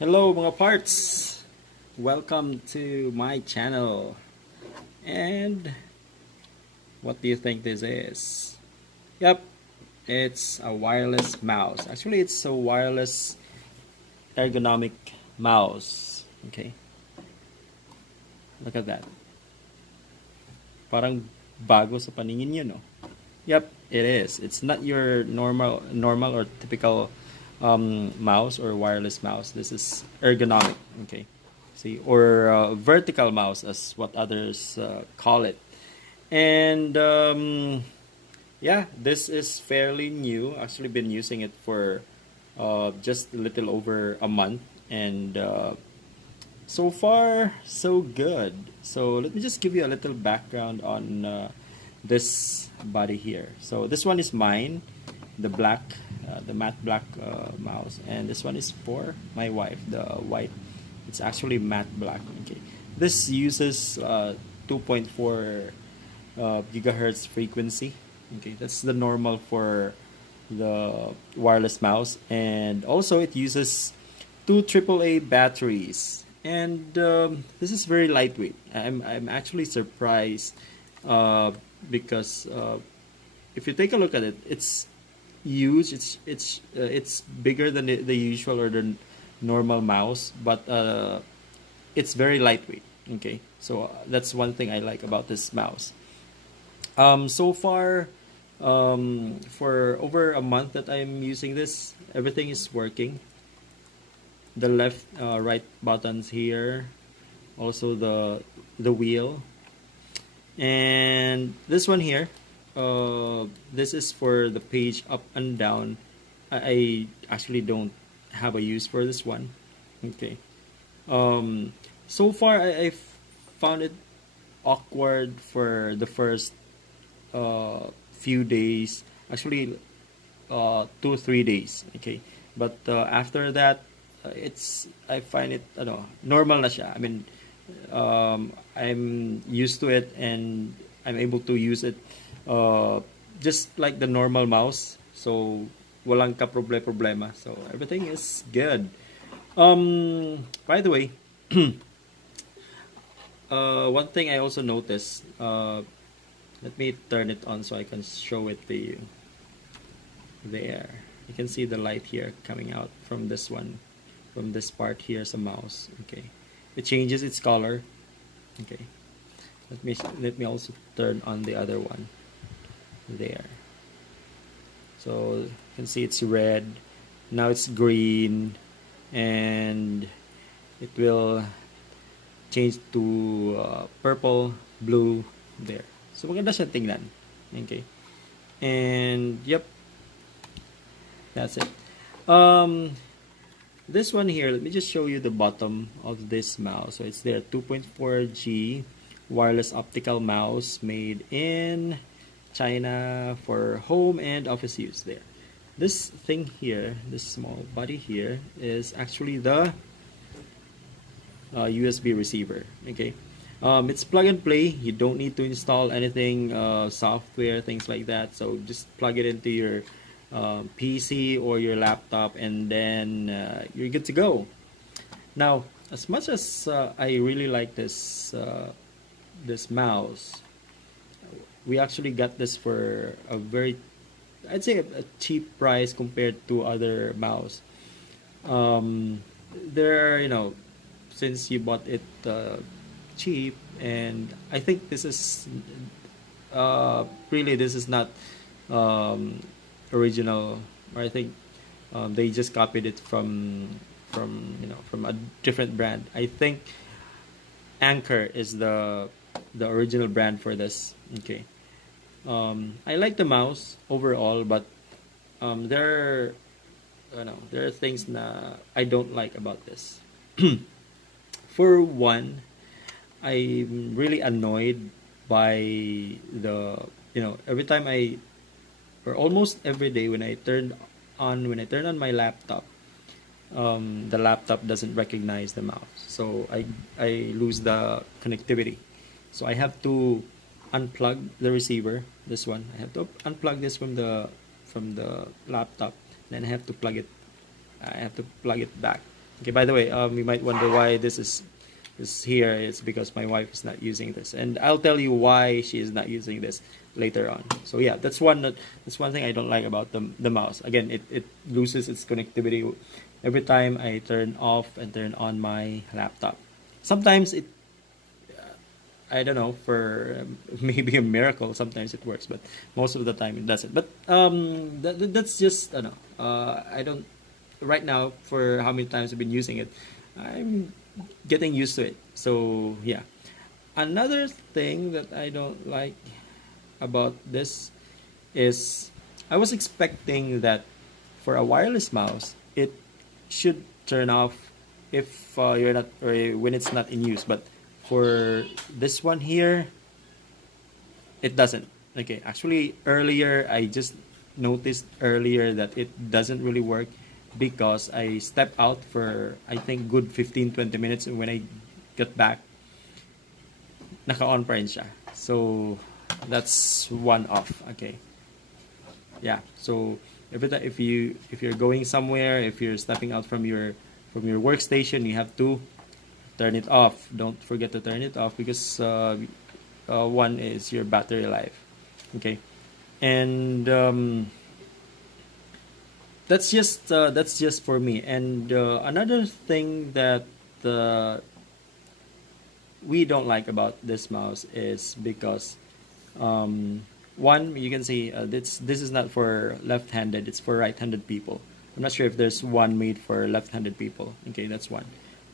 Hello mga parts! Welcome to my channel. And what do you think this is? Yep, it's a wireless mouse. Actually, it's a wireless ergonomic mouse. Okay, look at that. Parang bago sa paningin nyo, no? Yep, it is. It's not your normal or typical mouse or wireless mouse. This is ergonomic. Okay, see, or vertical mouse, as what others call it. And yeah, this is fairly new. Actually, been using it for just a little over a month, and so far so good. So let me just give you a little background on this body here. So this one is mine, the black, the matte black mouse, and this one is for my wife, the white. It's actually matte black. Okay, this uses 2.4 gigahertz frequency. Okay, that's the normal for the wireless mouse, and also it uses two AAA batteries, and this is very lightweight. I'm actually surprised because if you take a look at it, it's huge. It's bigger than the usual or the normal mouse, but it's very lightweight. Okay, so that's one thing I like about this mouse. So far, for over a month that I'm using this, everything is working. The left, right buttons here, also the wheel, and this one here. This is for the page up and down. I actually don't have a use for this one. Okay. So far I found it awkward for the first few days. Actually, 2 or 3 days. Okay. But after that, I find it, I don't know, normal na siya. I mean, I'm used to it, and I'm able to use it just like the normal mouse. So walang ka problema. So everything is good. By the way, one thing I also noticed, let me turn it on so I can show it to you. There, you can see the light here coming out from this one, from this part here as a mouse. Okay, it changes its color. Okay, let me also turn on the other one. There, so you can see it's red, now it's green, and it will change to purple, blue. There, so maganda siya tingnan. Okay, and yep, that's it. This one here, let me just show you the bottom of this mouse. So it's there, 2.4G wireless optical mouse made in China for home and office use. There, this thing here, this small body here, is actually the USB receiver. Okay, it's plug and play. You don't need to install anything, software, things like that. So just plug it into your PC or your laptop, and then you're good to go. Now, as much as I really like this this mouse, we actually got this for a very, I'd say, a cheap price compared to other mouse. There, you know, since you bought it cheap, and I think this is really, this is not original, or I think they just copied it from from a different brand. I think Anchor is the original brand for this. Okay, I like the mouse overall, but there are things na I don't like about this. For one, I'm really annoyed by the, every time or almost every day when I turn on my laptop, the laptop doesn't recognize the mouse, so I lose the connectivity. So I have to unplug the receiver. This one, I have to unplug this from the laptop. Then I have to plug it. I have to plug it back Okay, by the way, you might wonder why this is here. It's because my wife is not using this, and I'll tell you why she is not using this later on. So yeah, that's one thing I don't like about the mouse. Again, it loses its connectivity every time I turn off and turn on my laptop. Sometimes it, I don't know, for maybe a miracle, sometimes it works, but most of the time it doesn't. But that's just, I don't know. I don't, right now, for how many times I've been using it, I'm getting used to it. So yeah. Another thing that I don't like about this is I was expecting that for a wireless mouse, it should turn off if you're not, or when it's not in use, but for this one here, it doesn't. Okay, actually earlier I just noticed earlier that it doesn't really work because I stepped out for I think good 15-20 minutes, and when I got back, naka-on pa rin siya. So that's one off. Okay, yeah. So every time if you're going somewhere, if you're stepping out from your workstation, you have to turn it off. Don't forget to turn it off because one is your battery life. Okay, and that's just for me. And another thing that we don't like about this mouse is because one, you can see this is not for left-handed, it's for right-handed people. I'm not sure if there's one made for left-handed people. Okay, that's one.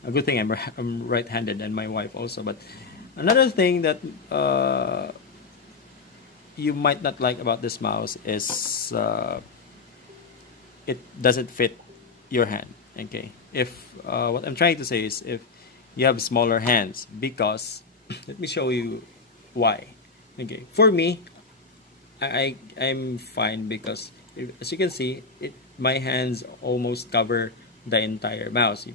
A good thing I'm right-handed, and my wife also. But another thing that you might not like about this mouse is it doesn't fit your hand. Okay, if what I'm trying to say is if you have smaller hands, because let me show you why. Okay, for me, I'm fine because as you can see, my hands almost cover the entire mouse. You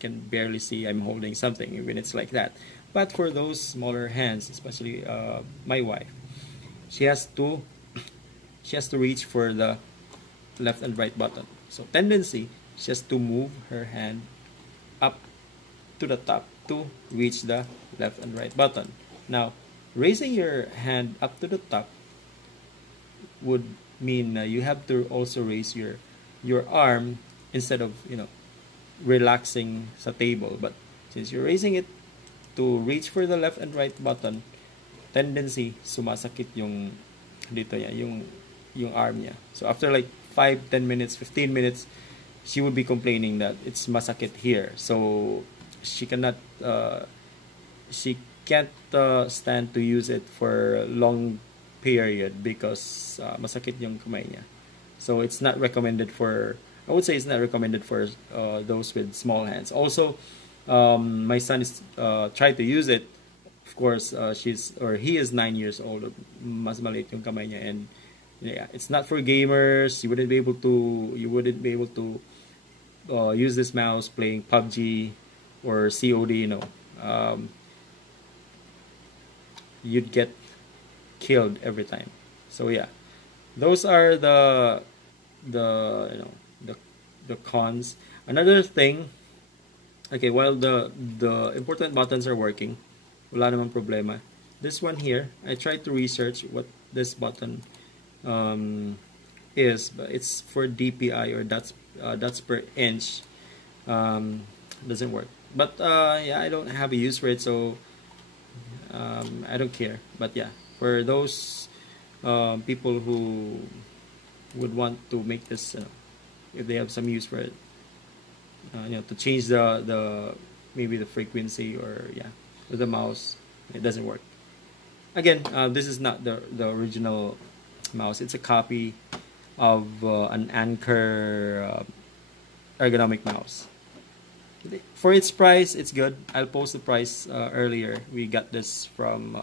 can barely see I'm holding something when it's like that. But for those smaller hands, especially my wife, she has to reach for the left and right button. So tendency, she has to move her hand up to the top to reach the left and right button. Now, raising your hand up to the top would mean you have to also raise your arm instead of relaxing sa table. But since you're raising it to reach for the left and right button, tendency sumasakit yung dito niya, yung arm niya. So after like 5, 10 minutes, 15 minutes, she would be complaining that it's masakit here. So she can't stand to use it for a long period because masakit yung kamay niya. So it's not recommended for, I would say it's not recommended for those with small hands. Also, my son is tried to use it. Of course, he is 9 years old. Mas maliit yung kamay niya, and yeah, it's not for gamers. You wouldn't be able to use this mouse playing PUBG or COD. You'd get killed every time. So yeah, those are the cons. Another thing, okay, while the important buttons are working, wala namang problema. This one here, I tried to research what this button is, but it's for DPI, or dots per inch. Doesn't work. But yeah, I don't have a use for it, so I don't care. But yeah, for those people who would want to make this, if they have some use for it, to change the maybe the frequency, or yeah, with the mouse, it doesn't work. Again, this is not the original mouse. It's a copy of an Anker ergonomic mouse. For its price, it's good. I'll post the price earlier. We got this from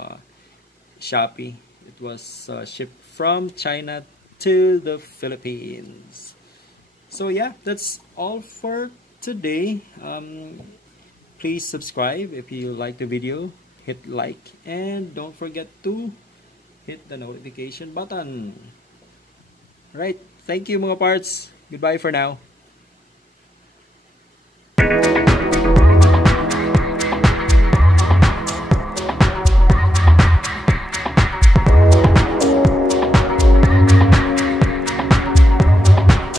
Shopee. It was shipped from China to the Philippines. So yeah, that's all for today. Please subscribe if you like the video. Hit like, and don't forget to hit the notification button. Alright, thank you mga parts. Goodbye for now.